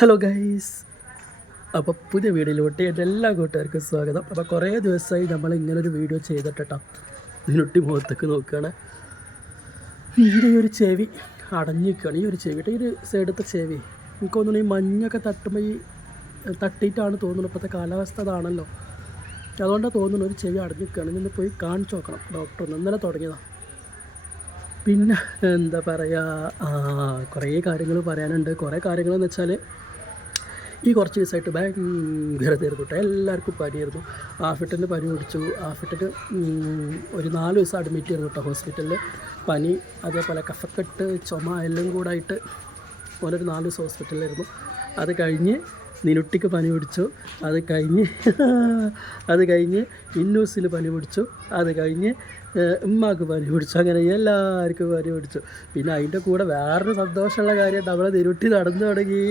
Hello guys, അപ്പോൾ പുതിയ വീഡിയോയിലോട്ട് എൻ്റെ എല്ലാ കൂട്ടുകാർക്കും സ്വാഗതം. അപ്പോൾ കുറേ ദിവസമായി നമ്മൾ ഇങ്ങനൊരു വീഡിയോ ചെയ്തിട്ടോ. ഇതിനൊട്ടി മുഖത്തേക്ക് നോക്കുകയാണ്. ഇതിൻ്റെ ഈ ഒരു ചെവി അടഞ്ഞു നിൽക്കുകയാണ്. ഈ ഒരു ചെവി, ഈ ഒരു സൈഡത്തെ ചെവി എനിക്ക് തോന്നുന്നു ഈ മഞ്ഞൊക്കെ തട്ടുമ്പോൾ ഈ തട്ടിയിട്ടാണ് തോന്നുന്നത്. ഇപ്പോഴത്തെ കാലാവസ്ഥ അതാണല്ലോ, അതുകൊണ്ടാണ് തോന്നുന്നു ഒരു ചെവി അടഞ്ഞു നിൽക്കുകയാണ്. ഇന്ന് പോയി കാണിച്ചു നോക്കണം ഡോക്ടറിന്. ഇന്നലെ തുടങ്ങിയതാണ്. പിന്നെ എന്താ പറയുക, കുറേ കാര്യങ്ങൾ പറയാനുണ്ട്. കുറേ കാര്യങ്ങളെന്ന് വെച്ചാൽ ഈ കുറച്ച് ദിവസമായിട്ട് ഭയങ്കര തീർന്നിട്ട് എല്ലാവർക്കും പനിയായിരുന്നു. ആഫിട്ടിന് പനി പിടിച്ചു. ആഫിട്ടിന് ഒരു 4 ദിവസം അഡ്മിറ്റ് ചെയ്തു കേട്ടോ ഹോസ്പിറ്റലിൽ. പനി, അതേപോലെ കഫക്കെട്ട്, ചുമ എല്ലാം കൂടായിട്ട് ഓരൊരു 4 ദിവസം ഹോസ്പിറ്റലിലായിരുന്നു. അത് കഴിഞ്ഞ് നിനുട്ടിക്ക് പനി പിടിച്ചു. അത് കഴിഞ്ഞ് ഇന്നൂസിൽ പനി പിടിച്ചു. അത് കഴിഞ്ഞ് ഉമ്മാക്ക് പനി പിടിച്ചു. അങ്ങനെ എല്ലാവർക്കും പനി പിടിച്ചു. പിന്നെ അതിൻ്റെ കൂടെ വേറൊരു സന്തോഷമുള്ള കാര്യം, നമ്മളെ നിരുട്ടി നടന്നു തുടങ്ങി.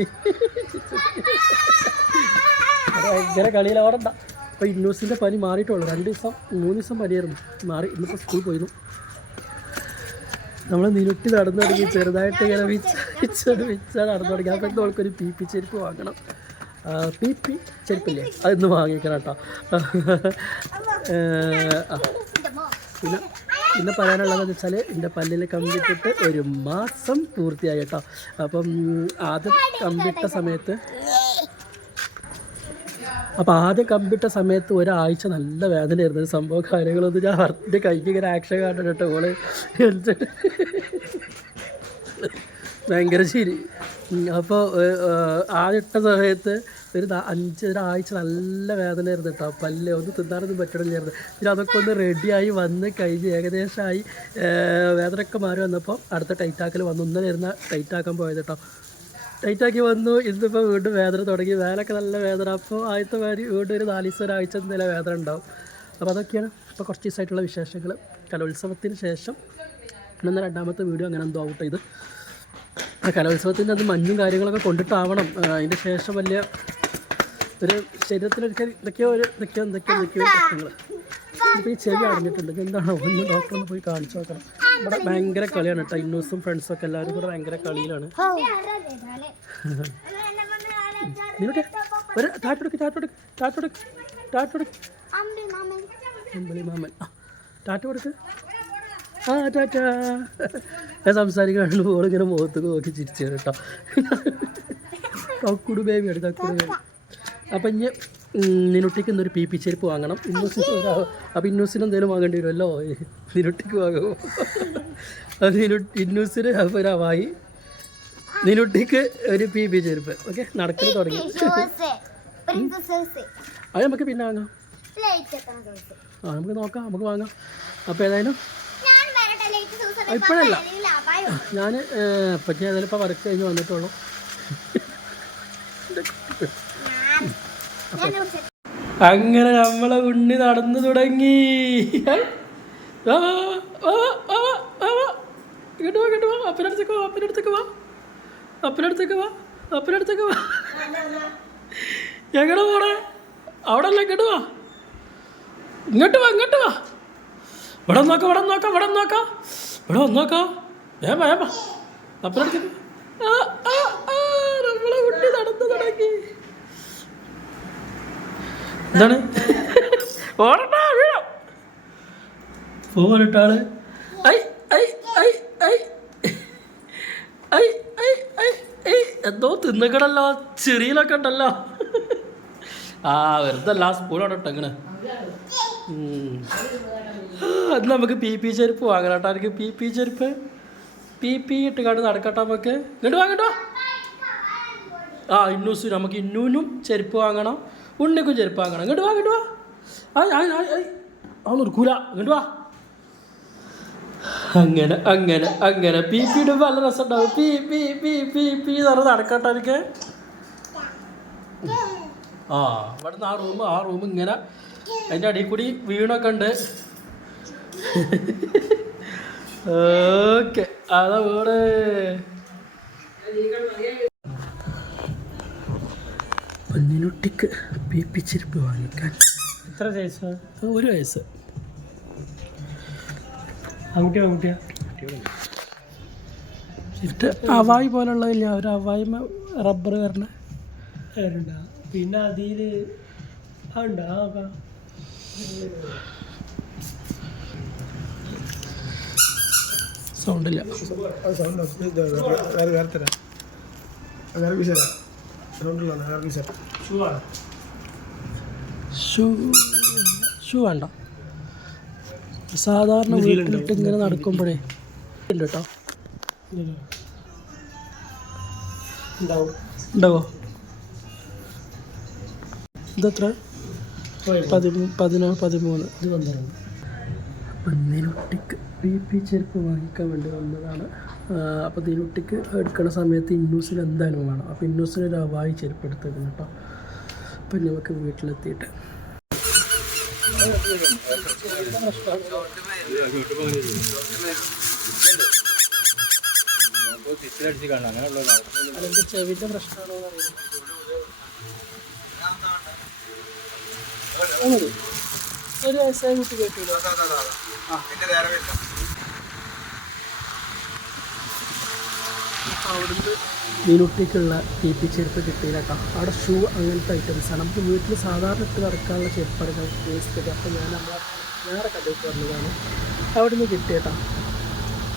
ഭയങ്കര കളിയിലോടണ്ട. അപ്പോൾ ഇന്നൂസിൻ്റെ പനി മാറിയിട്ടുള്ളൂ. 2 ദിവസം 3 ദിവസം പനിയായിരുന്നു, മാറി. ഇന്നിപ്പോൾ സ്കൂളിൽ പോയിരുന്നു. നമ്മൾ നിരുട്ടി നടന്നു തുടങ്ങി. ചെറുതായിട്ട് ഇങ്ങനെ വിച്ച നടന്നു തുടങ്ങി. അപ്പോൾ നമ്മൾക്കൊരു പി ചെരുപ്പ് വാങ്ങണം. പി ചെരുപ്പില്ലേ, അതൊന്ന് വാങ്ങിക്കണം കേട്ടോ. പിന്നെ പറയാനുള്ളതെന്ന് വെച്ചാൽ എൻ്റെ പല്ലിൽ കമ്പിട്ടിട്ട് 1 മാസം പൂർത്തിയായി കേട്ടോ. അപ്പം ആദ്യം കമ്പിട്ട സമയത്ത് ഒരാഴ്ച നല്ല വേദനയായിരുന്നു. സംഭവം കാര്യങ്ങളൊന്നും ഞാൻ എൻ്റെ കൈക്ക് ഇങ്ങനെ ആക്ഷൻ കാട്ടണം കേട്ടോ. ഓള് ഭയങ്കര ശരി. അപ്പോൾ ആദ്യത്തെ സമയത്ത് ഒരാഴ്ച നല്ല വേദനയായിരുന്നു കേട്ടോ. പല്ല് ഒന്ന് തിന്നാനൊന്നും പറ്റണില്ലായിരുന്നു. പിന്നെ അതൊക്കെ ഒന്ന് റെഡിയായി വന്ന് കഴിഞ്ഞ് ഏകദേശമായി വേദനയൊക്കെ മാറി വന്നപ്പോൾ അടുത്ത ടൈറ്റാക്കൽ വന്നു. ഇന്നലെയായിരുന്നു ടൈറ്റാക്കാൻ പോയത് കേട്ടോ. ടൈറ്റാക്കി വന്നു. ഇന്നിപ്പോൾ വീണ്ടും വേദന തുടങ്ങി. വേദനയൊക്കെ നല്ല വേദന. അപ്പോൾ ആദ്യത്തെ മാതിരി വീണ്ടും ഒരു 4 ദിവസം ഒരാഴ്ച എന്തെങ്കിലും വേദന ഉണ്ടാവും. അപ്പോൾ അതൊക്കെയാണ് ഇപ്പോൾ കുറച്ച് ദിവസമായിട്ടുള്ള വിശേഷങ്ങൾ. കലോത്സവത്തിന് ശേഷം ഇന്ന് 2ാമത്തെ വീഡിയോ അങ്ങനെ എന്തോ ഔട്ട് ചെയ്ത്. കലോത്സവത്തിൻ്റെ അത് മഞ്ഞും കാര്യങ്ങളൊക്കെ കൊണ്ടിട്ടാവണം. അതിൻ്റെ ശേഷം വലിയ ഒരു ശരീരത്തിലൊക്കെ എന്തൊക്കെയോ പ്രശ്നങ്ങൾ. ഇപ്പോൾ ഈ ചെവി അടഞ്ഞിട്ടുണ്ട്. എന്താണോ ഒന്ന് ഡോക്ടറൊന്ന് പോയി കാണിച്ചു നോക്കണം. ഇവിടെ ഭയങ്കര കളിയാണ് കേട്ടോ. ഇന്നൂസും ഫ്രണ്ട്സും ഒക്കെ എല്ലാവരും കൂടെ ഭയങ്കര കളിയിലാണ്. നിന്നോട്ടെ ഒരു അമ്പളി മാമൻ ടാറ്റ കൊടുക്ക്. ടാറ്റ. ഞാൻ സംസാരിക്കുകയാണെങ്കിൽ ഓളിങ്ങനെ മുഖത്തേക്ക് നോക്കി ചിരിച്ചു കേട്ടോ. കക്കുടു ബേബിയാണ്, കക്കുടു ബേബി. അപ്പം ഇനി നിനുട്ടിക്ക് ഇന്നൊരു പി ചെരുപ്പ് വാങ്ങണം. അപ്പോൾ ഇന്നൂസിന് എന്തെങ്കിലും വാങ്ങേണ്ടി വരുമല്ലോ. നിനുട്ടിക്ക് വാങ്ങുമോ? ഇന്നൂസിന് ഒരാവായി, നിനുട്ടിക്ക് ഒരു പി ചെരുപ്പ്. ഓക്കെ, നടക്കൽ തുടങ്ങി. അത് നമുക്ക് പിന്നെ വാങ്ങാം. നമുക്ക് നോക്കാം, നമുക്ക് വാങ്ങാം. അപ്പോൾ ഏതായാലും ഇപ്പോഴല്ല, ഞാൻ പറ്റി ഏതായാലും ഇപ്പോൾ വർക്ക് കഴിഞ്ഞ് വന്നിട്ടുള്ളൂ. അങ്ങനെ നമ്മളെ ഉണ്ണി നടന്നു തുടങ്ങി. അപ്പനടുത്തേക്ക് വാ. എങ്ങടെ പോണേ? അവിടെ അല്ല, ഇങ്ങോട്ട് വാ. ഇവിടെ നോക്കാം. ഏമാ അപ്പനടുത്തേക്ക്. നമ്മളെ ഉണ്ണി നടന്നു തുടങ്ങി. എന്താണ് പോരട്ടാള്? എന്തോ തിന്നക്കണല്ലോ, ചെറിയിലൊക്കെ ഉണ്ടല്ലോ. വെറുതെ സ്പൂണോടെ ഇട്ടങ്ങനെ. അത് നമുക്ക് പി ചെരുപ്പ് വാങ്ങണം കേട്ടോ. എനിക്ക് പി ചെരുപ്പ് ഇട്ട് കണ്ട് നടക്കട്ടെ. നമുക്ക് ഇങ്ങോട്ട് വാ. ഇന്നൂസും നമുക്ക് ഇന്നൂനും ചെരുപ്പ് വാങ്ങണം, ഉണ്ണിക്കും ചെരുപ്പ് വാങ്ങണം. ഇങ്ങോട്ട് വാ. അവൻ കൂല. ഇങ്ങോട്ട് വാ. അങ്ങനെ പി ഇടുമ്പോൾ നല്ല രസം ഉണ്ടാവും. പി നടക്കട്ടെ എനിക്ക്. ഇവിടുന്ന് ആ റൂം ഇങ്ങനെ അതിൻ്റെ അടിയിൽ കൂടി വീണൊക്കെ ഉണ്ട്. ഓക്കെ, അതാ വീട്. നിനുട്ടിക്ക് പി ചെരുപ്പ് വാങ്ങിക്കാൻ എത്ര വയസ്സ്? 1 വയസ്സ്. ആൺകുട്ടിയാ? അവായി പോലുള്ളതില്ല, ഒരു അവായ്മ റബ്ബർ വരണ പിന്നെ അതിൽ ഉണ്ടോ സൗണ്ടില്ല. ഷൂ വേണ്ട. സാധാരണ വീട്ടിലിട്ട് ഇങ്ങനെ നടക്കുമ്പോഴേ ഉണ്ട് കേട്ടോ. ഉണ്ടാവോ? ഇതെത്ര? 13 ഇത് 12. അപ്പം നീനുട്ടിക്ക് PP ചെരുപ്പ് വാങ്ങിക്കാൻ വേണ്ടി വന്നതാണ്. അപ്പോൾ നീനുട്ടിക്ക് എടുക്കുന്ന സമയത്ത് ഇന്നൂസിന് എന്തായാലും വേണം. അപ്പോൾ ഇന്നൂസിന് ഒരു അവായി ചെരുപ്പ് എടുത്തേക്കുന്നു കേട്ടോ. അപ്പം നമുക്ക് വീട്ടിലെത്തിയിട്ട് അതിൻ്റെ ചെവിൻ്റെ പ്രശ്നമാണോ എന്നറിയില്ല. ഒരു വയസ്സായ കുട്ടി കേട്ടില്ല. അവിടുന്ന് മീനുട്ടിക്കുള്ള PP ചെരുപ്പ് കിട്ടിയില്ല കേട്ടോ. അവിടെ ഷൂ അങ്ങനത്തെ ഐറ്റംസാണ്. നമുക്ക് വീട്ടിൽ സാധാരണ ഇട്ട് നടക്കാനുള്ള ചെരുപ്പാണ് ഞാൻ ടേസ്റ്റ്. അപ്പോൾ ഞാൻ വേറെ കടയിലേക്ക് വന്നതാണ്. അവിടെ നിന്ന് കിട്ടിയേട്ടാ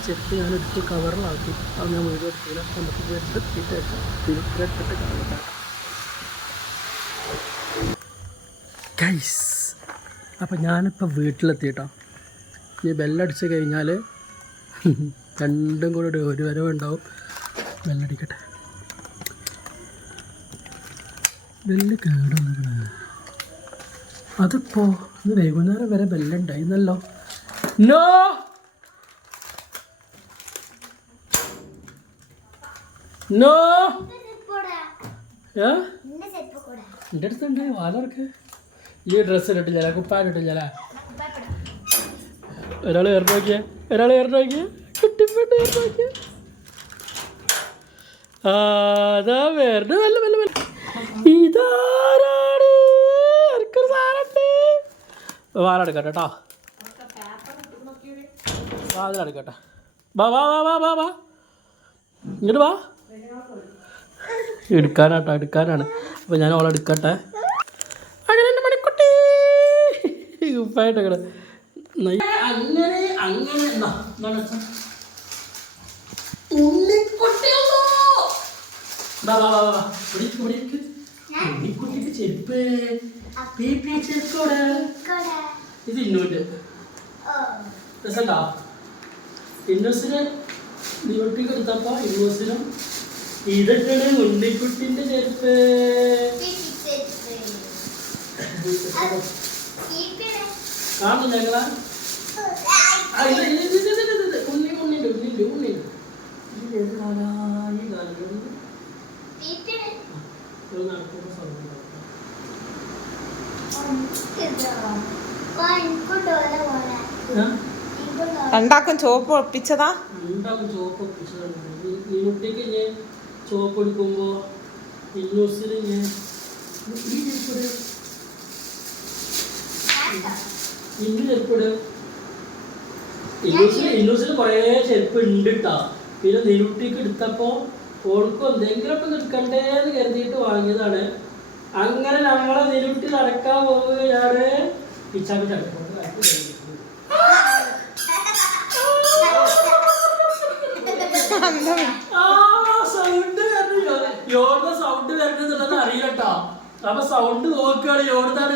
ചെരുപ്പ് ഞാൻ എടുത്ത് കവറിലാക്കി. അത് ഞാൻ വീഡിയോ എടുത്തില്ല. നമുക്ക് വീട്ടിലെത്തിയിട്ട് വീട്ടിലിട്ടിട്ട് കാണാം ഗൈസ്. അപ്പം ഞാനിപ്പോൾ വീട്ടിലെത്തിയിട്ടോ. ഇനി ബെല്ലടിച്ച് കഴിഞ്ഞാൽ രണ്ടും കൂടെ ഒരു വരവുണ്ടാവും. ബെല്ലടിക്കട്ടെ. ബെല്ല് കേടുവന്നിരിക്കണ. അതിപ്പോൾ ഇന്ന് വൈകുന്നേരം വരെ ബെല്ലുണ്ടായിരുന്നല്ലോ. നോ നോ എൻ്റെ അടുത്തുണ്ട്. വാലർക്ക് ഈ ഡ്രസ്സ് ഇട്ടില്ല, കുപ്പായം ഇട്ടില്ല. ഒരാൾ ഏറിനോക്കിയേ കുട്ടിപ്പെട്ട് ഏറിനോക്കിയേ. അതാ വേറെ വല്ല വല്ല വല്ല ഇതാരാണ്? എനിക്കൊരു സാധനമുണ്ട്. വാലെടുക്കട്ടെ കേട്ടോ. വാതിലെടുക്കട്ടെ. വാ വാ വാ വാ വാ വാ ഇങ്ങോട്ട് വാ. എടുക്കാനാണ്. അപ്പോൾ ഞാൻ ഓളെ എടുക്കട്ടെ. അങ്ങനെ എൻ്റെ മണിക്കുട്ടി ഉപ്പായിട്ട് അങ്ങനെ ഉണ്ണിക്കുട്ടിക്ക് ചെരുപ്പ് PP ചെരുപ്പോടെ. ഇത് ഇന്നൂൻ്റെ രസമുണ്ടോ? ഇന്നൂസിന് നീട്ടിക്ക് എടുത്തപ്പോൾ ഇന്നൂസിനും ഇതൊക്കെയാണ് ഉണ്ണിക്കുട്ടിൻ്റെ ചെരുപ്പ്. കാണുന്നു ഞങ്ങളാ. രണ്ടാക്കും ചോപ്പ് ഒപ്പിച്ചതാ. നീനുട്ടിക്ക് ഞാൻ ചോപ്പ് എടുക്കുമ്പോ ഇന്നൂസിന് ഞാൻ ഇന്നൂസിന് കുറേ ചെരുപ്പ് ഉണ്ട് കേട്ടോ. പിന്നെ നീനുട്ടിക്ക് എടുത്തപ്പോ ഓൾക്കും എന്തെങ്കിലുമൊക്കെ എടുക്കണ്ടേന്ന് കരുതിയിട്ട് വാങ്ങിയതാണ്. അങ്ങനെ നമ്മളെ നീനുട്ടി നടക്കാൻ പോവുകയാണ്. പിച്ചാപ്പി ചടക്കും യോടുന്ന സൗണ്ട് വരുന്നുള്ളത് അറിയില്ലട്ടോ. അപ്പൊ സൗണ്ട് നോക്കുകയാണ് യോടുന്നാണ്.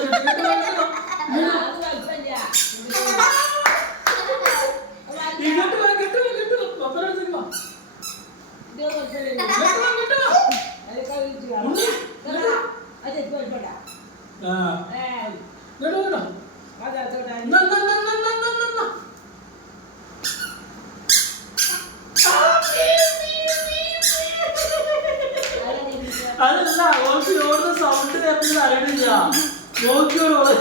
അതല്ല ഓൾക്ക് യോടുന്ന സൗണ്ട് വരുന്നത് അറിയണില്ല. നോക്കിയോളോള്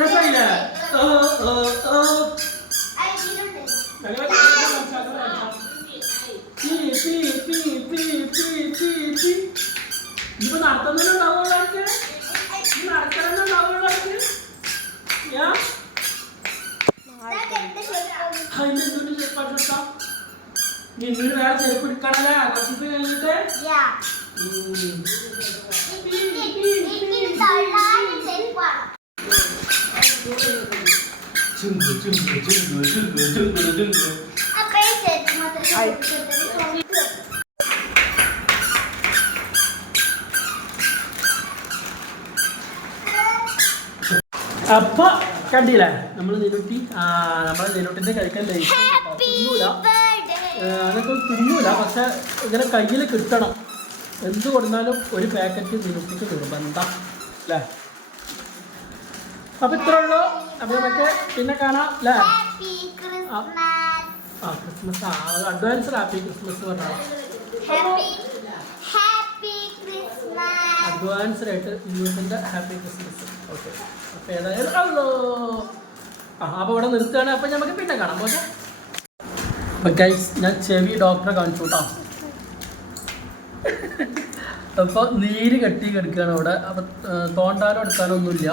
രസമില്ല. ഇപ്പൊ നടത്തുന്നുണ്ടാവുള്ളൂ നിന്നോട് വേറെ ചെരുപ്പ് എടുക്കണല്ലേ റെസിപ്പി കഴിഞ്ഞിട്ട് അപ്പൊ കണ്ടില്ലേ നമ്മള് നിന്നോട്ടിന്റെ കഴിക്കാൻ തിന്നൂല അതൊക്കെ തിന്നൂല. പക്ഷെ ഇങ്ങനെ കയ്യിൽ കിട്ടണം. എന്ത് കൊടുത്താലും ഒരു പാക്കറ്റ് നിന്നോട്ടിക്ക് നിർബന്ധം അല്ലേ. അപ്പൊ ഇത്രേ ഉള്ളൂ. അപ്പൊ നമുക്ക് പിന്നെ കാണാം അല്ലേ. ക്രിസ്മസ് അഡ്വാൻസ് ഹാപ്പി ക്രിസ്മസ് പറഞ്ഞാൽ അഡ്വാൻസ്ഡ് ആയിട്ട് ന്യൂസിന്റെ ഹാപ്പി ക്രിസ്മസ്. ഓക്കെ അപ്പൊ ഏതായാലും ഉള്ളൂ. അപ്പൊ ഇവിടെ നിർത്തുകയാണ്. അപ്പൊ നമുക്ക് പിന്നെ കാണാം. ഓക്കെ അപ്പൊ ഗൈസ് ഞാൻ ചെവി ഡോക്ടറെ കാണിച്ചു കേട്ടോ. അപ്പോൾ നീര് കെട്ടി കിടക്കുകയാണ് അവിടെ. അപ്പം തോണ്ടാനോ എടുക്കാനോ ഒന്നുമില്ല.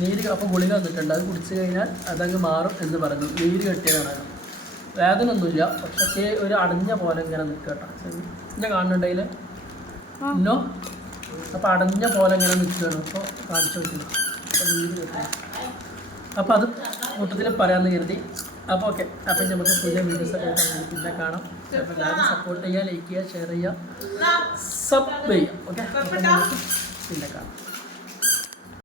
നീര് അപ്പോൾ ഗുളിക വന്നിട്ടുണ്ട്. അത് കുടിച്ചു കഴിഞ്ഞാൽ അതങ്ങ് മാറും എന്ന് പറഞ്ഞു. നീര് കെട്ടിയതാണ്. വേദന ഒന്നുമില്ല. പക്ഷേ ഒരു അടഞ്ഞ പോലെ ഇങ്ങനെ നിൽക്കുക കേട്ടോ. ഇങ്ങനെ കാണുന്നുണ്ടെങ്കിൽ ഇന്നോ അപ്പോൾ അടഞ്ഞ പോലെ ഇങ്ങനെ നിൽക്കുകയാണ്. അപ്പോൾ കാണിച്ചു വെക്കുന്നു. അപ്പോൾ നീര് കെട്ടി. അപ്പോൾ അത് കൂട്ടത്തിൽ പറയാമെന്ന് കരുതി. അപ്പോൾ ഓക്കെ. അപ്പം നമുക്ക് പുതിയ വീഡിയോസൊക്കെ ആയിട്ട് പിന്നെ കാണാം. അപ്പോൾ എല്ലാവരും സപ്പോർട്ട് ചെയ്യുക, ലൈക്ക് ചെയ്യുക, ഷെയർ ചെയ്യുക, സബ് ചെയ്യുക. ഓക്കെ പിന്നെ കാണാം.